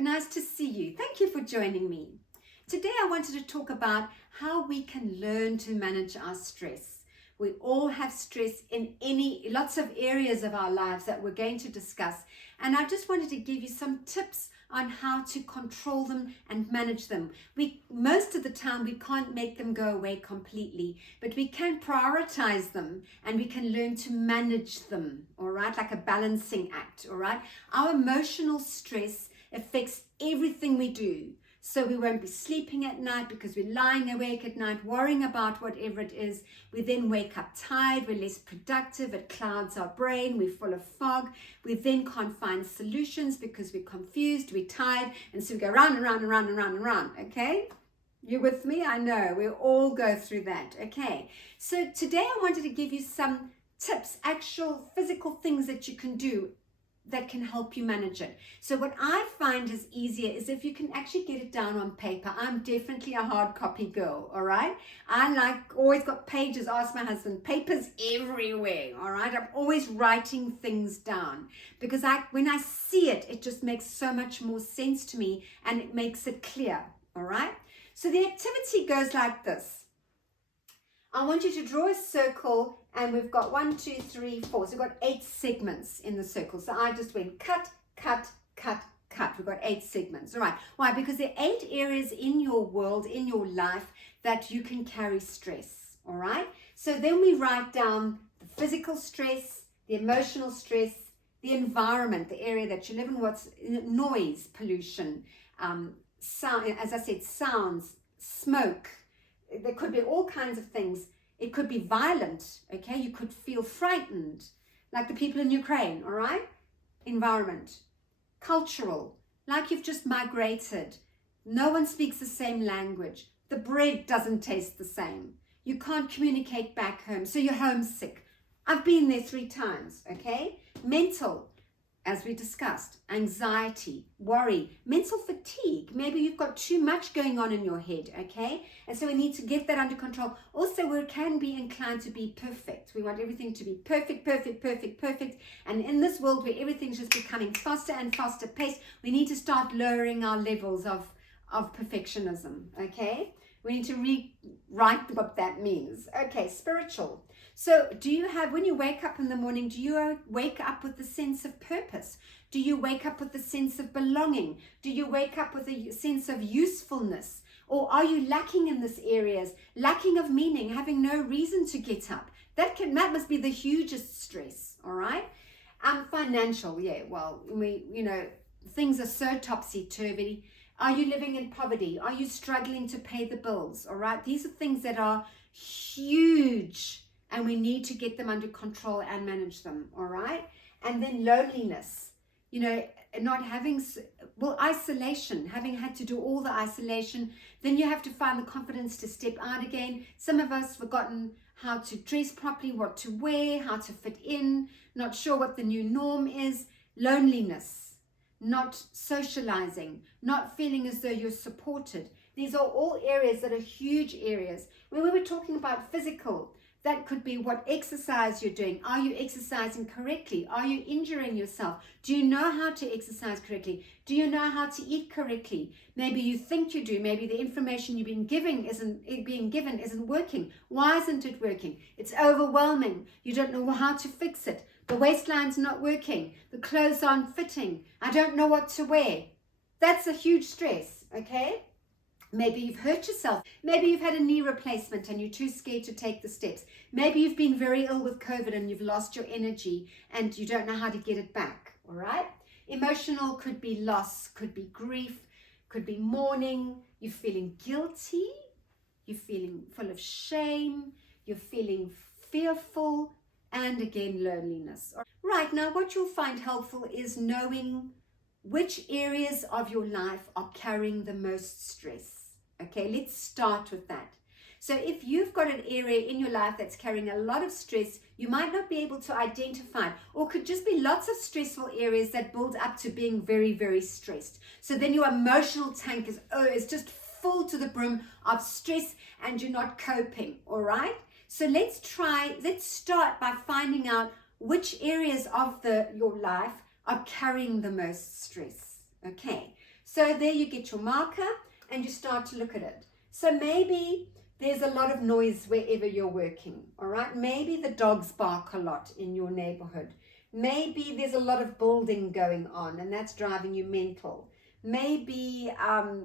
nice to see you. Thank you for joining me. Today I wanted to talk about how we can learn to manage our stress. We all have stress in lots of areas of our lives that we're going to discuss, and I just wanted to give you some tips on how to control them and manage them. Most of the time we can't make them go away completely, but we can prioritize them and we can learn to manage them, all right, like a balancing act, all right. Our emotional stress affects everything we do. So we won't be sleeping at night because we're lying awake at night worrying about whatever it is. We then wake up tired, we're less productive, it clouds our brain, we're full of fog. We then can't find solutions because we're confused, we're tired, and so we go round and round and round and round and round, okay? You with me? I know, we all go through that, okay? So today I wanted to give you some tips, actual physical things that you can do that can help you manage it. So what I find is easier is if you can actually get it down on paper. I'm definitely a hard copy girl, all right? I always got pages, ask my husband, papers everywhere, all right? I'm always writing things down because when I see it, it just makes so much more sense to me and it makes it clear, all right? So the activity goes like this. I want you to draw a circle, and we've got 1, 2, 3, 4. So we've got 8 segments in the circle. So I just went cut, cut, cut, cut. We've got 8 segments. All right. Why? Because there are 8 areas in your world, in your life, that you can carry stress. All right. So then we write down the physical stress, the emotional stress, the environment, the area that you live in, what's noise, pollution, sound, as I said, sounds, smoke. There could be all kinds of things. It could be violent, okay? You could feel frightened, like the people in Ukraine, all right? Environment. Cultural, like you've just migrated. No one speaks the same language. The bread doesn't taste the same. You can't communicate back home, so you're homesick. I've been there 3 times, okay? Mental, as we discussed, anxiety, worry, mental fatigue. Maybe you've got too much going on in your head, okay? And so we need to get that under control. Also, we can be inclined to be perfect. We want everything to be perfect, perfect, perfect, perfect. And in this world where everything's just becoming faster and faster paced, we need to start lowering our levels of perfectionism, okay? We need to rewrite what that means. Okay, spiritual. So when you wake up in the morning, do you wake up with a sense of purpose? Do you wake up with a sense of belonging? Do you wake up with a sense of usefulness? Or are you lacking in these areas, lacking of meaning, having no reason to get up? That must be the hugest stress, all right? Financial, yeah, well, things are so topsy-turvy. Are you living in poverty? Are you struggling to pay the bills, all right? These are things that are huge, and we need to get them under control and manage them, all right? And then loneliness, not having, isolation, having had to do all the isolation, then you have to find the confidence to step out again. Some of us forgotten how to dress properly, what to wear, how to fit in, not sure what the new norm is. Loneliness, not socializing, not feeling as though you're supported. These are all areas that are huge areas. When we were talking about physical, that could be what exercise you're doing. Are you exercising correctly? Are you injuring yourself? Do you know how to exercise correctly? Do you know how to eat correctly? Maybe you think you do. Maybe the information you've been given isn't working. Why isn't it working? It's overwhelming. You don't know how to fix it. The waistline's not working. The clothes aren't fitting. I don't know what to wear. That's a huge stress, okay? Maybe you've hurt yourself. Maybe you've had a knee replacement and you're too scared to take the steps. Maybe you've been very ill with COVID and you've lost your energy and you don't know how to get it back, all right? Emotional could be loss, could be grief, could be mourning. You're feeling guilty. You're feeling full of shame. You're feeling fearful. And again, loneliness. Right, now what you'll find helpful is knowing which areas of your life are carrying the most stress. Okay, let's start with that. So if you've got an area in your life that's carrying a lot of stress, you might not be able to identify, or could just be lots of stressful areas that build up to being very, very stressed. So then your emotional tank is just full to the brim of stress and you're not coping, all right? So let's start by finding out which areas of your life are carrying the most stress. Okay, So there you get your marker and you start to look at it. So maybe there's a lot of noise wherever you're working, all right? Maybe the dogs bark a lot in your neighborhood. Maybe there's a lot of building going on and that's driving you mental. Maybe,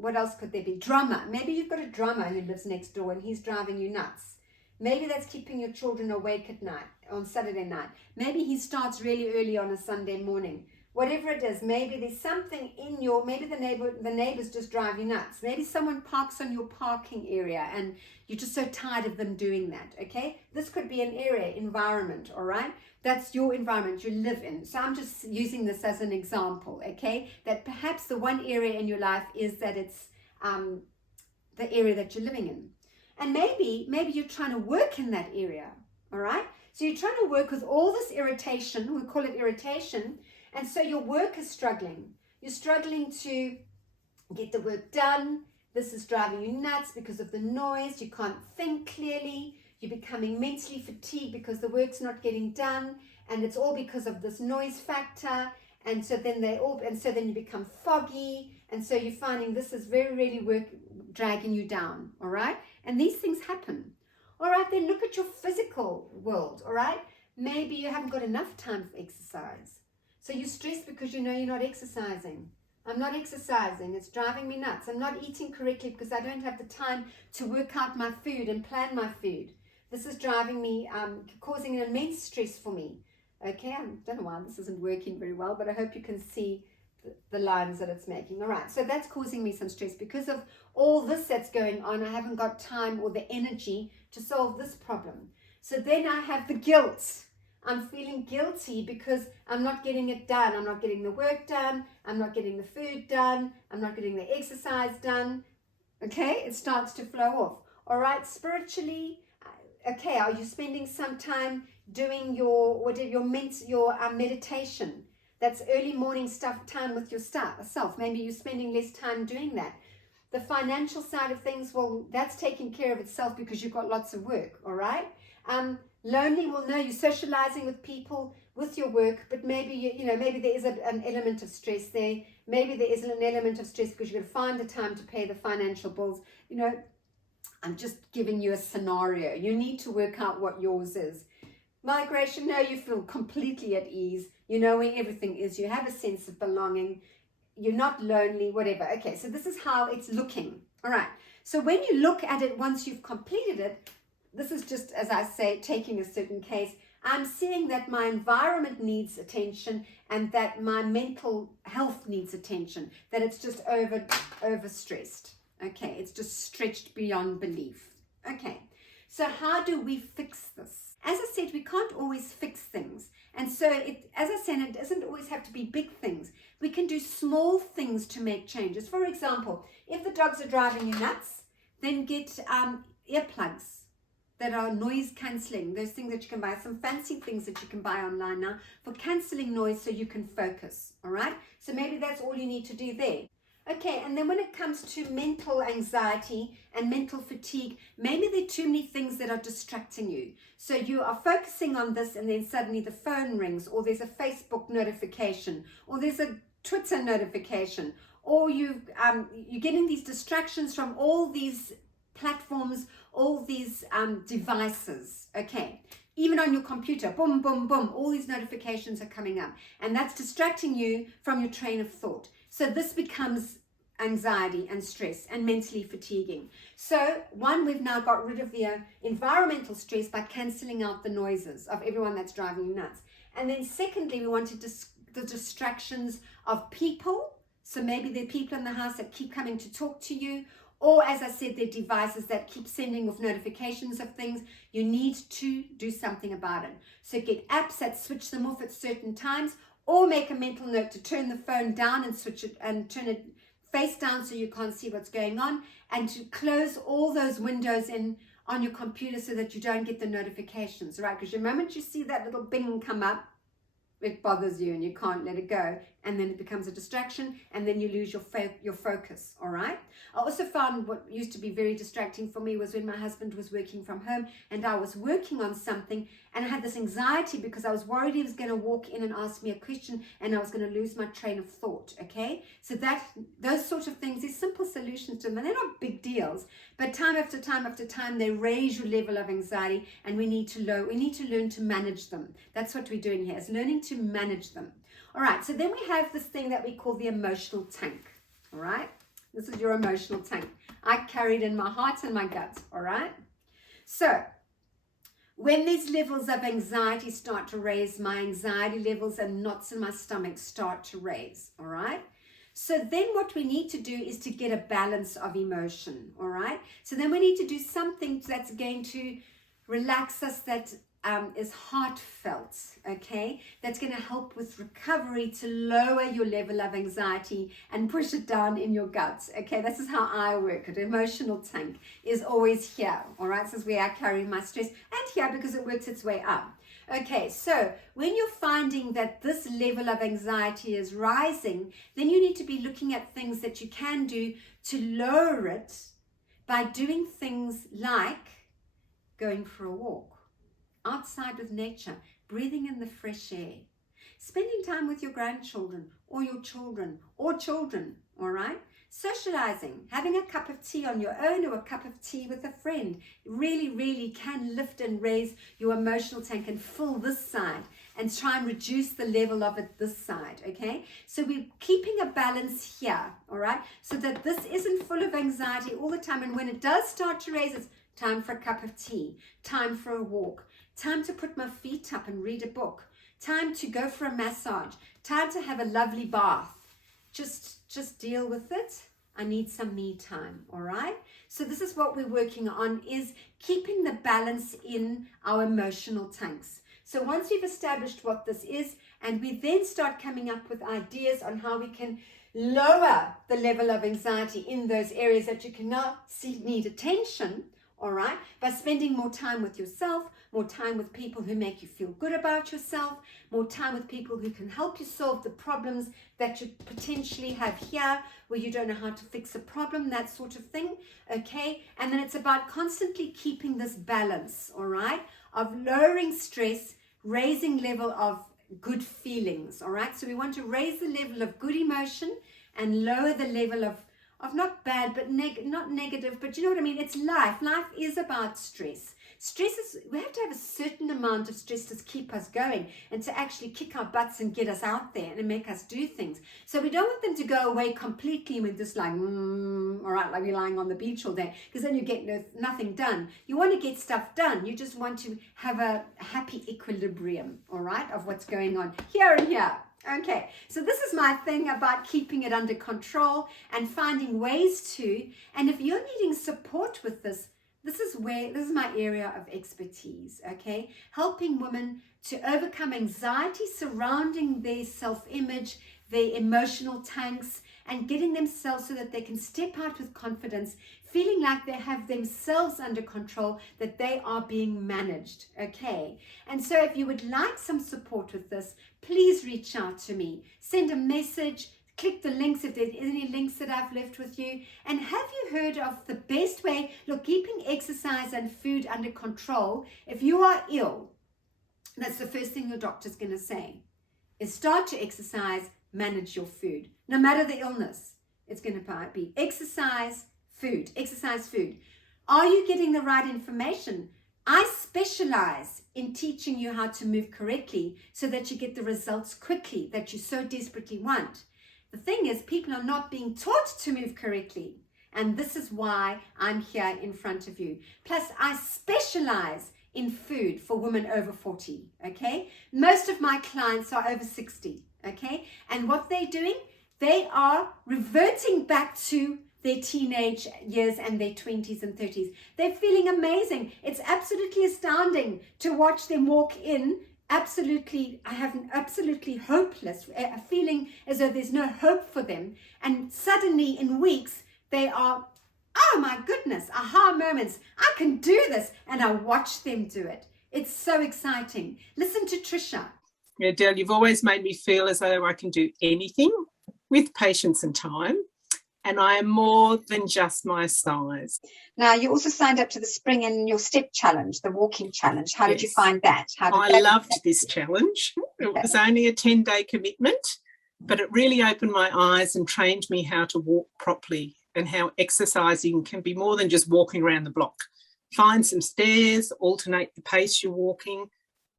what else could there be? Drummer. Maybe you've got a drummer who lives next door and he's driving you nuts. Maybe that's keeping your children awake at night, on Saturday night. Maybe he starts really early on a Sunday morning. Whatever it is, maybe there's something in maybe the neighbors just drive you nuts. Maybe someone parks on your parking area and you're just so tired of them doing that, okay? This could be an area, environment, all right? That's your environment you live in. So I'm just using this as an example, okay? That perhaps the one area in your life is that it's the area that you're living in. And maybe you're trying to work in that area, all right? So you're trying to work with all this irritation, we call it irritation, and so your work is struggling. You're struggling to get the work done. This is driving you nuts because of the noise. You can't think clearly. You're becoming mentally fatigued because the work's not getting done. And it's all because of this noise factor. And so then you become foggy. And so you're finding this is really dragging you down. All right. And these things happen. All right. Then look at your physical world. All right. Maybe you haven't got enough time for exercise. So you're stressed because you know you're not exercising. I'm not exercising. It's driving me nuts. I'm not eating correctly because I don't have the time to work out my food and plan my food. This is driving me, causing an immense stress for me. Okay, I don't know why this isn't working very well, but I hope you can see the lines that it's making. All right, so that's causing me some stress. Because of all this that's going on, I haven't got time or the energy to solve this problem. So then I have the guilt. I'm feeling guilty because I'm not getting it done. I'm not getting the work done. I'm not getting the food done. I'm not getting the exercise done. Okay, it starts to flow off. All right, spiritually, okay, are you spending some time doing your meditation? That's early morning time with yourself. Maybe you're spending less time doing that. The financial side of things, well, that's taking care of itself because you've got lots of work, all right? Lonely, well, no, you're socializing with people with your work, but maybe, maybe there is an element of stress there. Maybe there is an element of stress because you've got to find the time to pay the financial bills. I'm just giving you a scenario. You need to work out what yours is. Migration, no, you feel completely at ease. You know where everything is. You have a sense of belonging. You're not lonely, whatever. Okay, so this is how it's looking. All right. So when you look at it once you've completed it, this is just, as I say, taking a certain case. I'm seeing that my environment needs attention and that my mental health needs attention, that it's just overstressed. Okay, it's just stretched beyond belief. Okay, so how do we fix this? As I said, we can't always fix things. And so, as I said, it doesn't always have to be big things. We can do small things to make changes. For example, if the dogs are driving you nuts, then get earplugs that are noise cancelling, those things that you can buy, some fancy things that you can buy online now for cancelling noise so you can focus, all right? So maybe that's all you need to do there. Okay, and then when it comes to mental anxiety and mental fatigue, maybe there are too many things that are distracting you. So you are focusing on this and then suddenly the phone rings, or there's a Facebook notification, or there's a Twitter notification, or you're getting these distractions from all these platforms, all these devices, okay? Even on your computer, boom, boom, boom, all these notifications are coming up. And that's distracting you from your train of thought. So this becomes anxiety and stress and mentally fatiguing. So one, we've now got rid of the environmental stress by cancelling out the noises of everyone that's driving you nuts. And then secondly, we wanted the distractions of people. So maybe there are people in the house that keep coming to talk to you, or as I said, there are devices that keep sending with notifications of things. You need to do something about it. So get apps that switch them off at certain times, or make a mental note to turn the phone down and switch it and turn it face down so you can't see what's going on, and to close all those windows in on your computer so that you don't get the notifications, right? Because the moment you see that little bing come up, it bothers you and you can't let it go. and then it becomes a distraction, and then you lose your focus, all right? I also found what used to be very distracting for me was when my husband was working from home and I was working on something, and I had this anxiety because I was worried he was going to walk in and ask me a question and I was going to lose my train of thought, okay? So those sort of things, there's simple solutions to them, and they're not big deals, but time after time after time, they raise your level of anxiety, and we need to learn to manage them. That's what we're doing here, is learning to manage them. All right, so then we have this thing that we call the emotional tank, all right? This is your emotional tank. I carry it in my heart and my gut, all right? So when these levels of anxiety start to raise, my anxiety levels and knots in my stomach start to raise, all right? So then what we need to do is to get a balance of emotion, all right? So then we need to do something that's going to relax us, that is heartfelt, okay? That's going to help with recovery to lower your level of anxiety and push it down in your guts, okay? This is how I work it. Emotional tank is always here, all right? This is where I carry my stress, and here because it works its way up. Okay, so when you're finding that this level of anxiety is rising, then you need to be looking at things that you can do to lower it by doing things like going for a walk outside with nature, breathing in the fresh air, spending time with your grandchildren or your children, all right? Socializing, having a cup of tea on your own or a cup of tea with a friend really, really can lift and raise your emotional tank and fill this side and try and reduce the level of it this side, okay? So we're keeping a balance here, all right? So that this isn't full of anxiety all the time, and when it does start to raise, it's time for a cup of tea, time for a walk, time to put my feet up and read a book, time to go for a massage, time to have a lovely bath. Just deal with it. I need some me time, all right? So this is what we're working on, is keeping the balance in our emotional tanks. So once we've established what this is, and we then start coming up with ideas on how we can lower the level of anxiety in those areas that you can now see need attention, all right, by spending more time with yourself, more time with people who make you feel good about yourself, more time with people who can help you solve the problems that you potentially have here, where you don't know how to fix a problem, that sort of thing, okay? And then it's about constantly keeping this balance, all right, of lowering stress, raising level of good feelings, all right? So we want to raise the level of good emotion and lower the level of not bad, but not negative, but you know what I mean? It's life. Life is about stress. We have to have a certain amount of stress to keep us going and to actually kick our butts and get us out there and make us do things. So we don't want them to go away completely with just like, all right, like we're lying on the beach all day, because then you get nothing done. You want to get stuff done. You just want to have a happy equilibrium, all right, of what's going on here and here. Okay, so this is my thing about keeping it under control and finding ways to, and if you're needing support with this, this is my area of expertise, okay? Helping women to overcome anxiety surrounding their self-image, their emotional tanks, and getting themselves so that they can step out with confidence, feeling like they have themselves under control, that they are being managed, okay? And so if you would like some support with this, please reach out to me. Send a message, click the links if there's any links that I've left with you. And have you heard of the best way, look, keeping exercise and food under control? If you are ill, that's the first thing your doctor's going to say, is start to exercise, manage your food. No matter the illness, it's going to be exercise, food. Are you getting the right information? I specialize in teaching you how to move correctly so that you get the results quickly that you so desperately want. The thing is, people are not being taught to move correctly. And this is why I'm here in front of you. Plus, I specialize in food for women over 40, okay? Most of my clients are over 60, okay? And what they're doing, they are reverting back to their teenage years and their 20s and 30s. They're feeling amazing. It's absolutely astounding to watch them walk in. I have an absolutely hopeless, a feeling as though there's no hope for them. And suddenly in weeks, they are, oh my goodness, aha moments. I can do this. And I watch them do it. It's so exciting. Listen to Trisha. Adele, you've always made me feel as though I can do anything with patience and time, and I am more than just my size. Now, you also signed up to the Spring in Your Step challenge, the walking challenge. How did you Yes. find that? I loved this challenge. It was only a 10-day commitment, but it really opened my eyes and trained me how to walk properly and how exercising can be more than just walking around the block. Find some stairs, alternate the pace you're walking,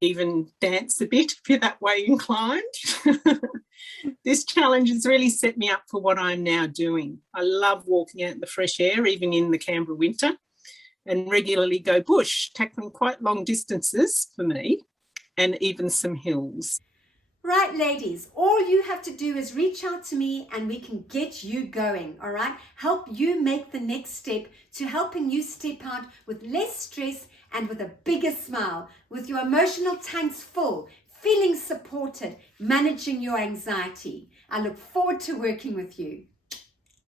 even dance a bit if you're that way inclined. This challenge has really set me up for what I'm now doing. I love walking out in the fresh air, even in the Canberra winter, and regularly go bush, tackling quite long distances for me, and even some hills. Right, ladies, all you have to do is reach out to me and we can get you going, all right? Help you make the next step to helping you step out with less stress and with a bigger smile, with your emotional tanks full, feeling supported, managing your anxiety. I look forward to working with you.